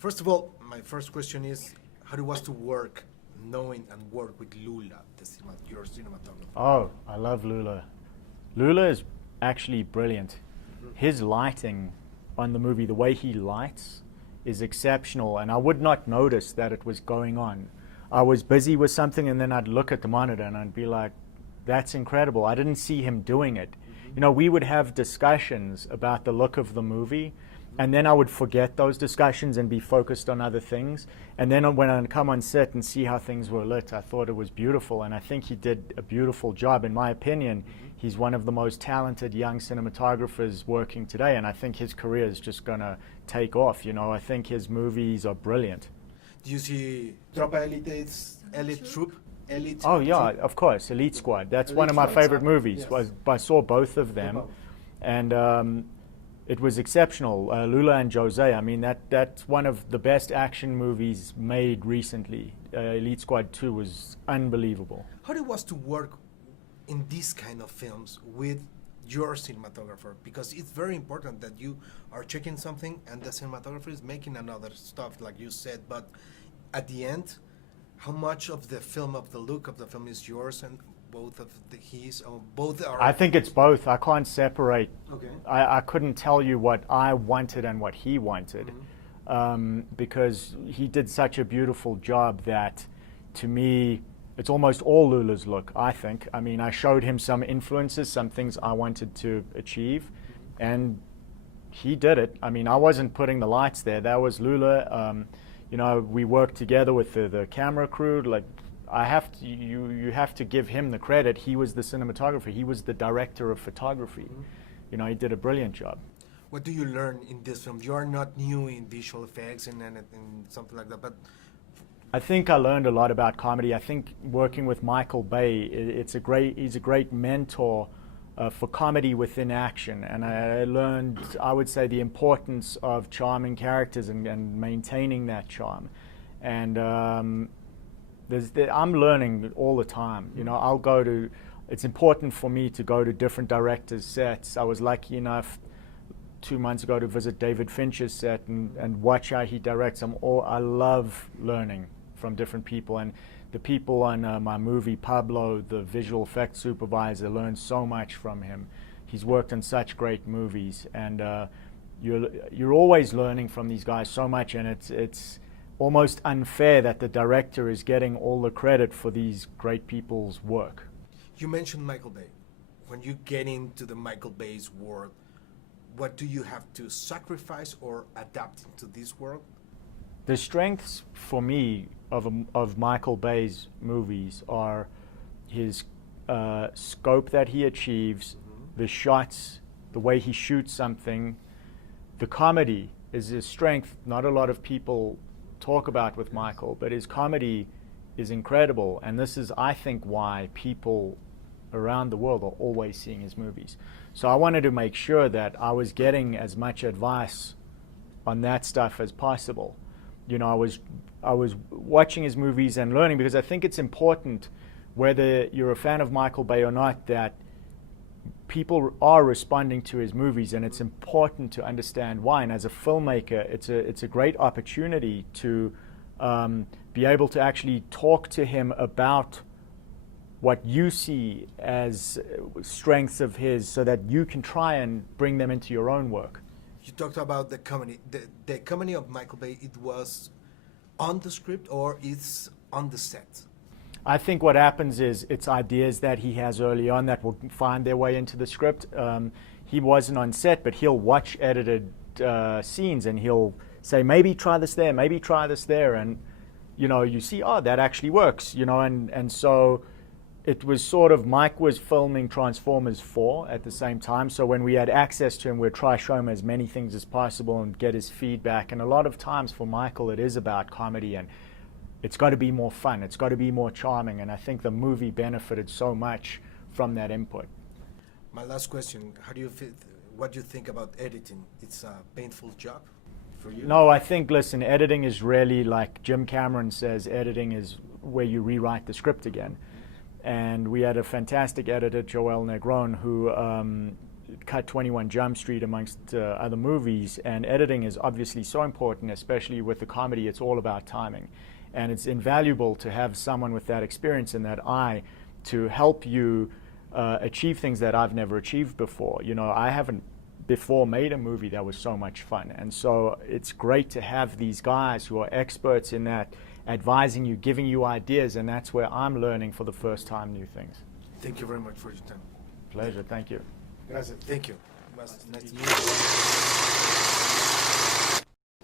First of all, my first question is, how it was to work, knowing and work with Lula, your cinematographer? Oh, I love Lula. Lula is actually brilliant. His lighting on the movie, the way he lights, is exceptional, and I would not notice that it was going on. I was busy with something, and then I'd look at the monitor and I'd be like, that's incredible. I didn't see him doing it. You know, we would have discussions about the look of the movie, and then I would forget those discussions and be focused on other things. And then when I'd come on set and see how things were lit, I thought it was beautiful, and I think he did a beautiful job. In my opinion, he's one of the most talented young cinematographers working today, and I think his career is just going to take off. You know, I think his movies are brilliant. Do you see Tropa Elite's Elite Troop? Elite Oh yeah, Troop? of course, Elite Squad. That's Elite one of my Squad, favorite movies. yes. I saw both of them, Both. and it was exceptional. Lula and Jose. I mean, that's one of the best action movies made recently. Elite Squad 2 was unbelievable. How it was to work in these kind of films with your cinematographer? Because it's very important that you are checking something and the cinematographer is making another stuff, like you said. But at the end, how much of the film, of the look of the film, is yours and both of his, or both are? I think it's both. I can't separate. Okay. I couldn't tell you what I wanted and what he wanted, because he did such a beautiful job that, to me, it's almost all Lula's look, I think. I mean, I showed him some influences, some things I wanted to achieve, and he did it. I mean, I wasn't putting the lights there. That was Lula. You know, we worked together with the camera crew. Like, you have to give him the credit. He was the cinematographer. He was the director of photography. You know, he did a brilliant job. What do you learn in this film? You are not new in visual effects and something like that, but I think I learned a lot about comedy. I think working with Michael Bay, he's a great mentor for comedy within action. And I learned, I would say, the importance of charming characters and maintaining that charm. And I'm learning all the time. You know, it's important for me to go to different directors' sets. I was lucky enough 2 months ago to visit David Fincher's set and watch how he directs. I love learning from different people, and the people on my movie, Pablo, the visual effects supervisor, learned so much from him. He's worked on such great movies, and you're always learning from these guys so much, and it's almost unfair that the director is getting all the credit for these great people's work. you mentioned Michael Bay. When you get into the Michael Bay's world, what do you have to sacrifice or adapt into this world? The strengths for me of Michael Bay's movies are his scope that he achieves, the shots, the way he shoots something. The comedy is his strength. Not a lot of people talk about with Michael, but his comedy is incredible. And this is, I think, why people around the world are always seeing his movies. So I wanted to make sure that I was getting as much advice on that stuff as possible. You know, I was watching his movies and learning, because I think it's important, whether you're a fan of Michael Bay or not, that people are responding to his movies, and it's important to understand why. And as a filmmaker, it's a great opportunity to be able to actually talk to him about what you see as strengths of his, so that you can try and bring them into your own work. You talked about the comedy. The comedy of Michael Bay, it was on the script or it's on the set? I think what happens is it's ideas that he has early on that will find their way into the script. He wasn't on set, but he'll watch edited scenes and he'll say, maybe try this there, maybe try this there. And, you know, you see, oh, that actually works, you know, and so it was sort of, Mike was filming Transformers 4 at the same time, so when we had access to him, we'd try to show him as many things as possible and get his feedback. And a lot of times for Michael, it is about comedy, and it's got to be more fun, it's got to be more charming, and I think the movie benefited so much from that input. My last question, what do you think about editing? It's a painful job for you? No, I think, listen, editing is really, like Jim Cameron says, editing is where you rewrite the script again. And we had a fantastic editor, Joel Negron, who cut 21 Jump Street amongst other movies, and editing is obviously so important, especially with the comedy. It's all about timing, and it's invaluable to have someone with that experience and that eye to help you achieve things that I've never achieved before. You know, I haven't before made a movie that was so much fun, and so it's great to have these guys who are experts in that, advising you, giving you ideas, and that's where I'm learning for the first time new things. Thank you very much for your time. Pleasure, thank you. Gracias. Thank you. Nice to meet you.